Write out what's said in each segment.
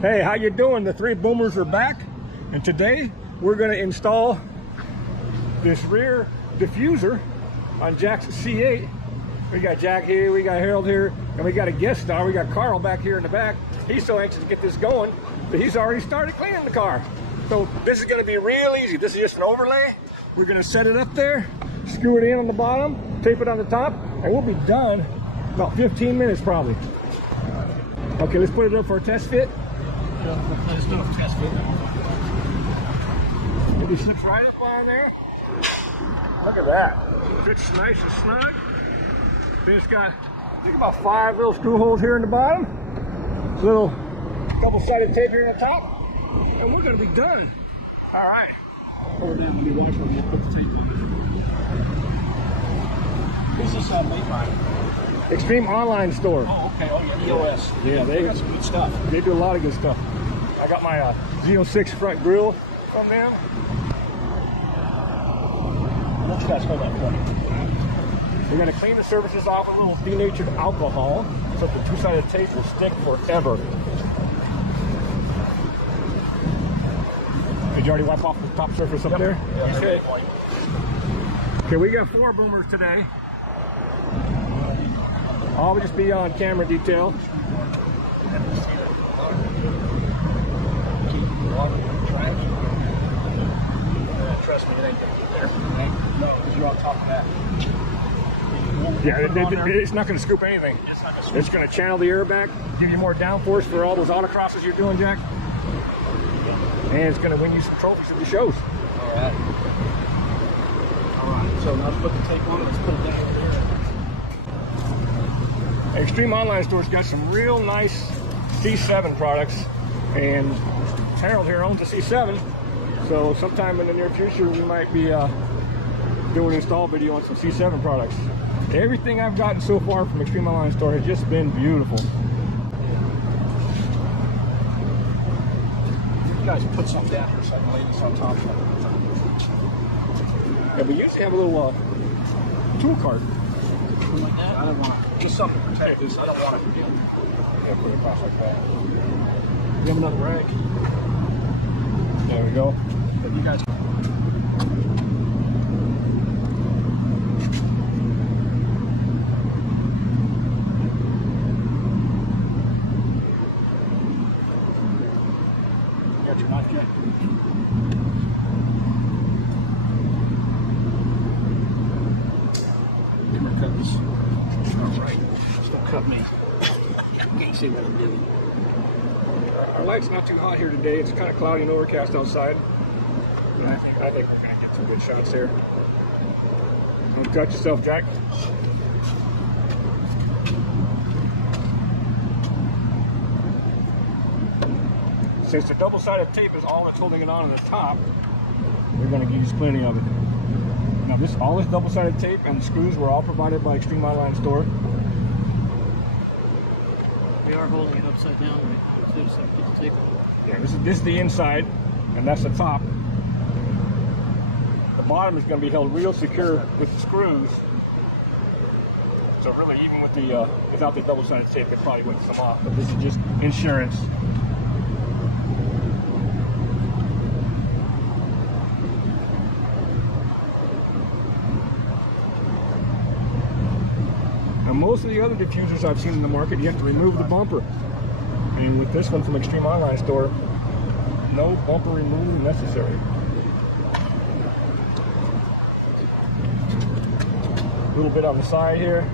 Hey, how you doing? The three boomers are back, and today we're going to install this rear diffuser on Jack's C8. We got Jack here, we got Harold here, and we got a guest star. We got Carl back here in the back. He's so anxious to get this going that he's already started cleaning the car. So this is going to be real easy. This is just an overlay. We're going to set it up there, screw it in on the bottom, tape it on the top, and we'll be done about 15 minutes probably. Okay, let's put it up for a test fit. Let's do a test fit. Maybe slips right up on there. Look at that. Fits nice and snug. Then it's got, I think, about 5 little screw holes here in the bottom. Little double-sided tape here in the top. And we're going to be done. All right. Hold it down when you watch it. We'll put the tape on it. Who's this made by? Extreme Online Store. Oh, okay. Oh, yeah, EOS. Yeah, they got some good stuff. They do a lot of good stuff. I got my Z06 front grille from them. Why don't you guys hold that for me? We're going to clean the surfaces off with a little denatured alcohol so the two-sided tape will stick forever. Did you already wipe off the top surface up there? Yeah, okay. Okay, we got 4 boomers today. All will just be on camera detail. Trust me, it ain't gonna be there. No, because you're on top of that. Yeah, it's not going to scoop anything. It's going to channel the air back, give you more downforce for all those autocrosses you're doing, Jack. And it's going to win you some trophies at the shows. All right. All right. So now let's put the tape on it. Let's put it down there. Extreme Online Store's got some real nice C7 products, and Harold here owns a C7, so sometime in the near future we might be doing an install video on some C7 products. Everything I've gotten so far from Extreme Online Store has just been beautiful. You guys put something down here so I can lay this on top of it. Yeah, we usually have a little tool cart. Something like that? I don't want it. Just something to protect this. I don't want it to get. Yeah, put it across like that. We have another rag. There we go. But you guys. Got your knife, Jack? Cut this. All right. Just don't cut me. I can't see what I'm doing. Our light's not too hot here today. It's kind of cloudy and overcast outside. And I think we're going to get some good shots here. Don't cut yourself, Jack. Since the double-sided tape is all that's holding it on the top, we're going to use plenty of it. Now all this double-sided tape and the screws were all provided by Extreme Online Store. We are holding it upside down right now too, so put the tape on. Yeah, this is the inside, and that's the top. The bottom is going to be held real secure with the screws. So really, even with the without the double-sided tape, it probably wouldn't come off. But this is just insurance. Now, most of the other diffusers I've seen in the market, you have to remove the bumper. And with this one from Extreme Online Store, no bumper removal necessary. A little bit on the side here.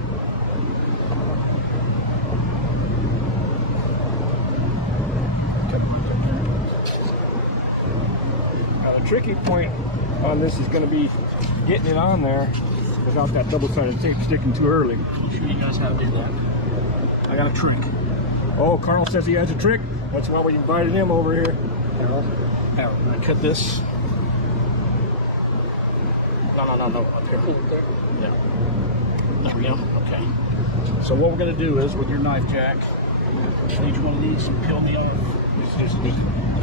Now the tricky point on this is going to be getting it on there without that double-sided tape sticking too early. I'll show you guys how to do that. I got a trick. Oh, Carl says he has a trick. That's why we invited him over here. Harold, I cut this. No, up here. Yeah. There we go. Okay. So what we're going to do is, with your knife, Jack, each one of these, peel me off. Just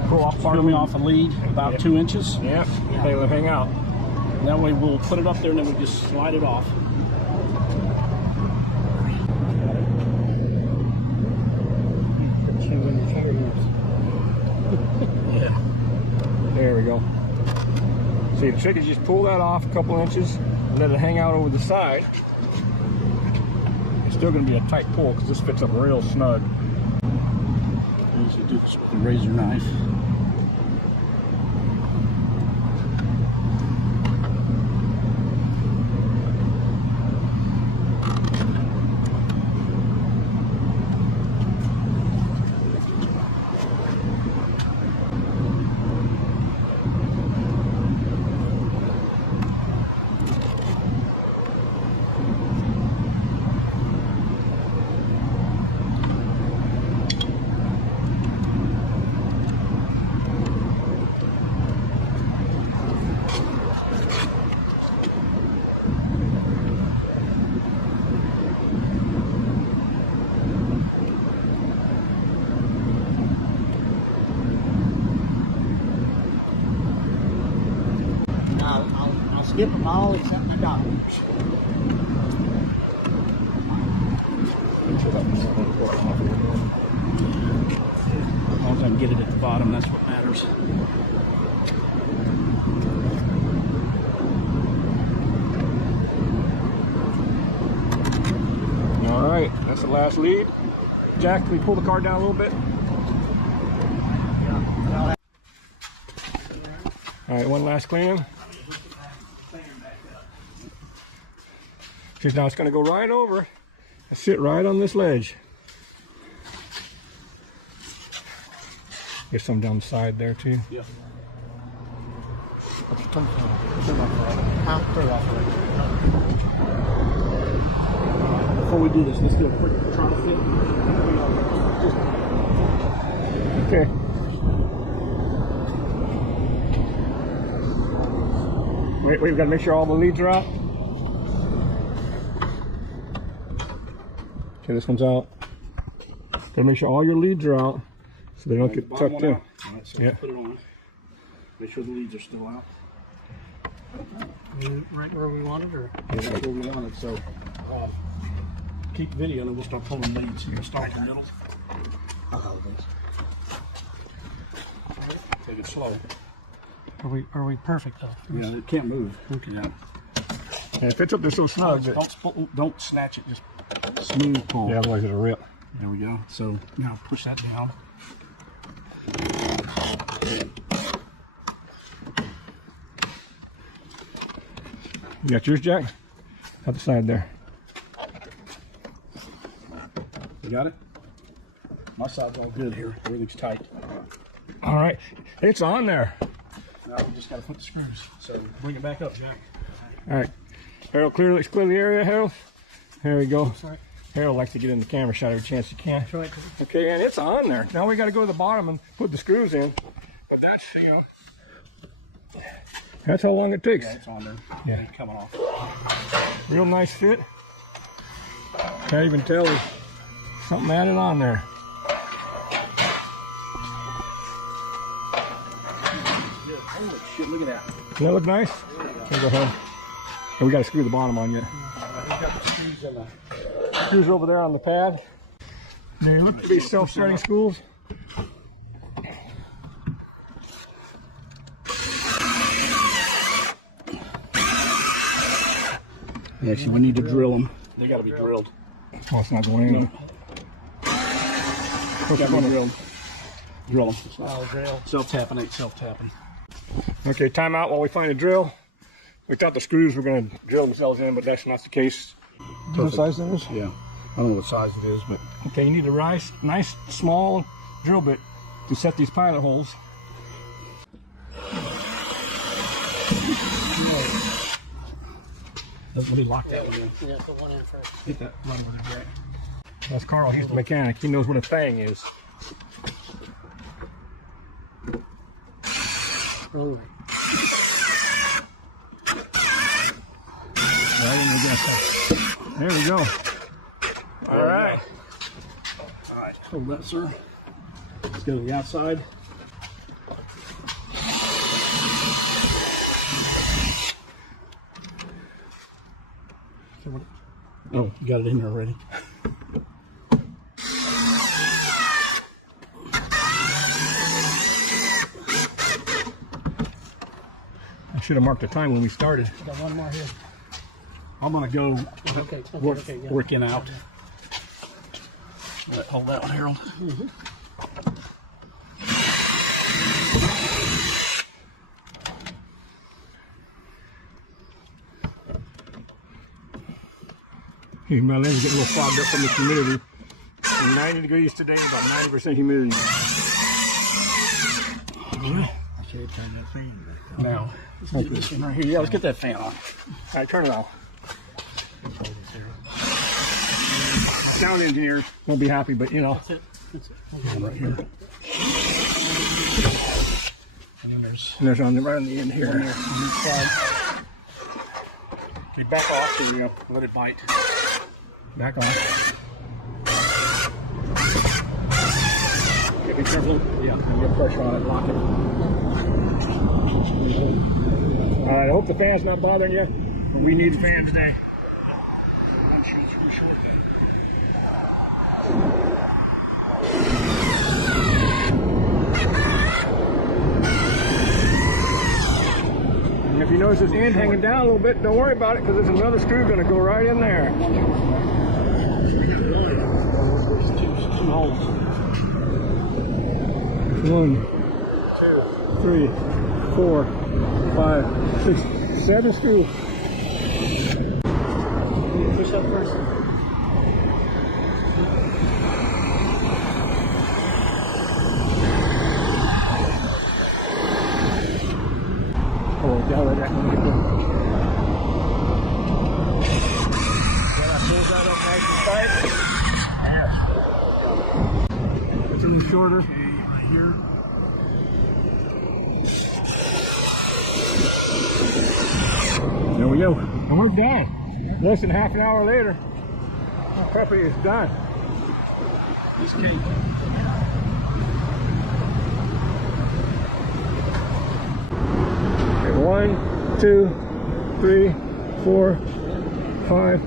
pull off part Peel me off a lead about 2 inches. Yeah, they will hang out. And that way we'll put it up there and then we just slide it off. See, the trick is just pull that off a couple inches and let it hang out over the side. It's still going to be a tight pull because this fits up real snug. You usually do this with a razor knife. I'll skip them all except the dollars. As long as I can get it at the bottom, that's what matters. All right, that's the last lead. Jack, can we pull the car down a little bit? All right, one last cleaning. Just now it's going to go right over and sit right on this ledge. Get some down the side there too. Yeah. Before we do this, let's do a quick trial fit. Okay. Wait, we've got to make sure all the leads are out. Okay, this one's out. Got to make sure all your leads are out so they don't get tucked in. All right, so Yeah. put it on. Make sure the leads are still out. Right where we wanted, or? Yeah, that's where we want it. So keep the video and then we'll start pulling leads. You can start in the middle. I'll hold this. Take it slow. Are we perfect though? Yeah, it can't move. Okay. Yeah. And it fits up there so snug that, Don't snatch it. Just smooth pull. yeah, otherwise it'll rip. There we go. So now push that down. You got yours, Jack? Out the side there. You got it? My side's all good here. Everything's tight. All right, it's on there. Now we just got to put the screws. So bring it back up, Jack. All right, Harold, clear the area, Harold. There we go. Sorry. Harold likes to get in the camera shot every chance he can. Try it. Okay, and it's on there. Now we got to go to the bottom and put the screws in. But that's, that's how long it takes. Yeah, it's on there. Yeah. It's coming off. Real nice fit. Can't even tell there's something added on there. Holy shit, look at that. Doesn't that look nice? Okay, go ahead. And we got to screw the bottom on yet. We've got the screws in the... Screws over there on the pad. They look to be self-starting spools. Actually, we need to drill them. They got to be drilled. Oh, it's not going in. Got to be drilled. Drill them. Oh, drill. Self-tapping ain't self-tapping. Okay, time out while we find a drill. We thought the screws were going to drill themselves in, but that's not the case. Do you know what size that is? Yeah. I don't know what size it is, but... Okay, you need a nice small drill bit to set these pilot holes. Let me lock that one in. Yeah, put one in first. Get that right over there, Jack. That's Carl, he's the mechanic. He knows what a thing is. Wrong way. There we go. All right. All right, hold that, sir. Let's go to the outside. Oh, you got it in there already. should have marked the time when we started. Got one more here. I'm gonna go Okay. Yeah. working out. Hold that one, Harold. My legs get a little fogged up from the humidity. And 90 degrees today, about 90% humidity. I should have turned that fan back on. Now, this one right here. Yeah, let's get that fan on. All right, turn it off. My sound engineer won't be happy, but you know. That's it. Right here. And there's on the right on the end here. Okay, back off so you let it bite. Back off. Okay, be careful. Yeah, and get pressure on it, lock it. All right, I hope the fan's not bothering you. We need the fan today. I'm sure it's pretty short then. And if you notice this end hanging down a little bit, don't worry about it because there's another screw going to go right in there. Two holes. 1, 2, 3, 4, 5, 6, 7 screws. Push up first. Oh, down like that. Pulls that up nice and tight. It's a little shorter. Right here. There we go. And we're done. Less than half an hour later, our puppy is done. This cake. Okay, 1, 2, 3, 4, 5,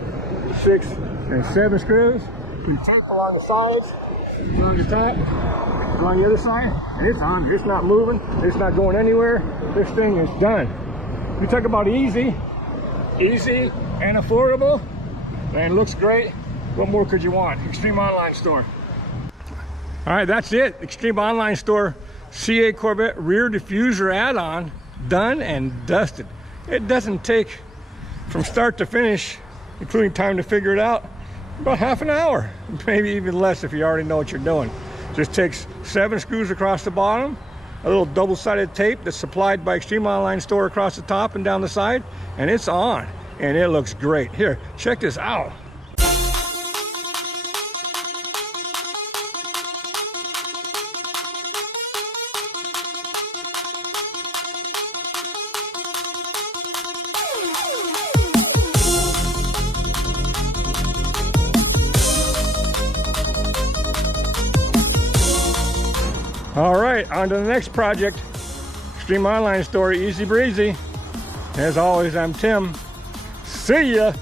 6, and 7 screws. We tape along the sides, along the top, along the other side, and it's on. It's not moving. It's not going anywhere. This thing is done. You talk about easy and affordable, and looks great. What more could you want? Extreme Online Store. All right, that's it. Extreme Online Store CA Corvette rear diffuser add-on, done and dusted. It doesn't take, from start to finish, including time to figure it out, about half an hour, maybe even less if you already know what you're doing. Just takes 7 screws across the bottom, a little double-sided tape that's supplied by Extreme Online Store across the top and down the side, and it's on, and it looks great. Here, check this out. All right, on to the next project. Extreme Online Store, easy breezy. As always, I'm Tim. See ya.